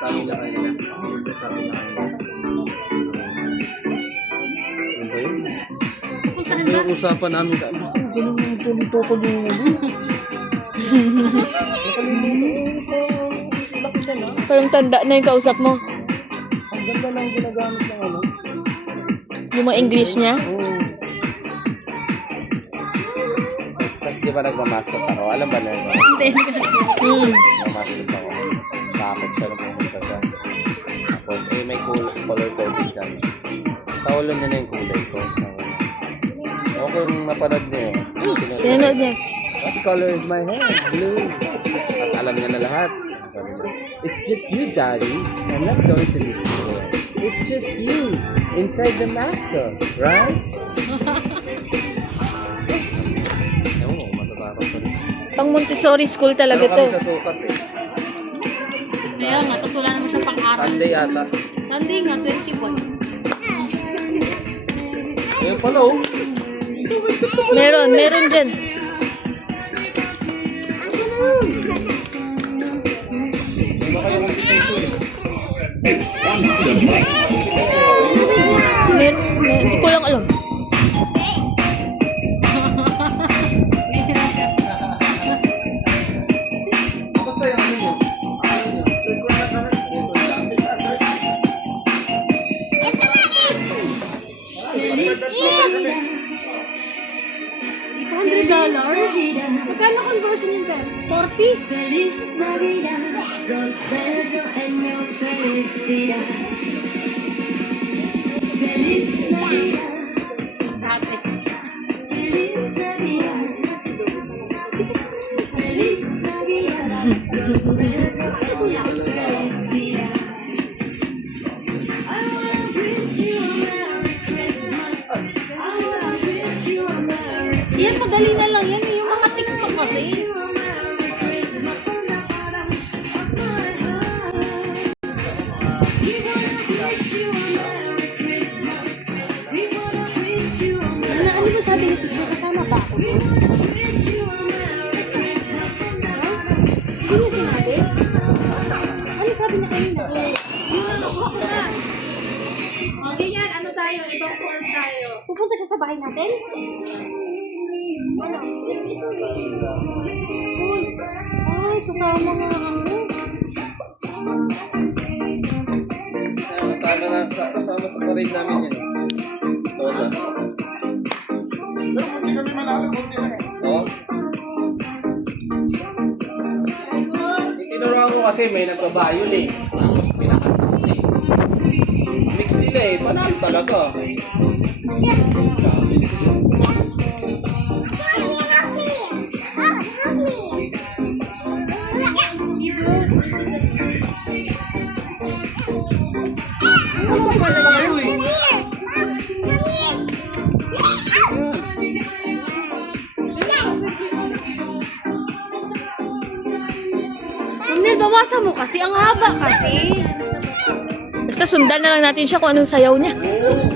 Sabi na kanina. Sabi na kanina. Ano ba yun? Kung saan Ito ba? yung usapan namin. Basta ganun yung tulito ko yung ano. Laki ka na. Parang tanda na yung kausap mo. Ang ganda lang ginagamit ng ano. Yung mga English niya. Oo. Kasi di ba nagmamascot ako? Alam ba na yun? Hindi. Nagmamascot ako. Bakit siya pumunta siya. Tapos may color coding siya. Sa ulo niya na yung kulay ko. Okay kung napanood niya yun. Sinunod niya. What color is my hair? Blue. Tapos alam niya na lahat. Sabi niya, it's just you, Daddy. I'm not going to be scared. It's just you inside the mascot, right? Ewan mo, matatakot pa rin. Pang Montessori school talaga Pero to. kami sa sukat eh. Kaya nga, tapos wala naman siya pang-aral. Sunday ata. Sunday nga, 21. Ayun pala oh. Meron dyan. Di ba kayo competition eh? Hindi ko lang alam. May tira siya. Basta yung ano yun. Circle na kami. $800? Magkano conversion yun, sir? 40? Sa atin. Yan, madali na lang yan. Yung mga TikTok kasi. Ano ba sabi ni teacher? Kasama ba ako? Ha? Hindi niya sinabi? Ano sabi niya kanina? Okay yan, ano tayo? Ibang form tayo. Pupunta siya sa bahay natin? School. Ay, kasama nga ako. Kasama sa parade namin yun. Soda. Oo. Tinuruan ko kasi may nagbabayol eh. Tapos pinakanta ko eh. Mix sila eh. Panalo talaga. Ronel, bawasan mo kasi. Ang haba kasi. Basta sundan na lang natin siya kung anong sayaw niya. Oo.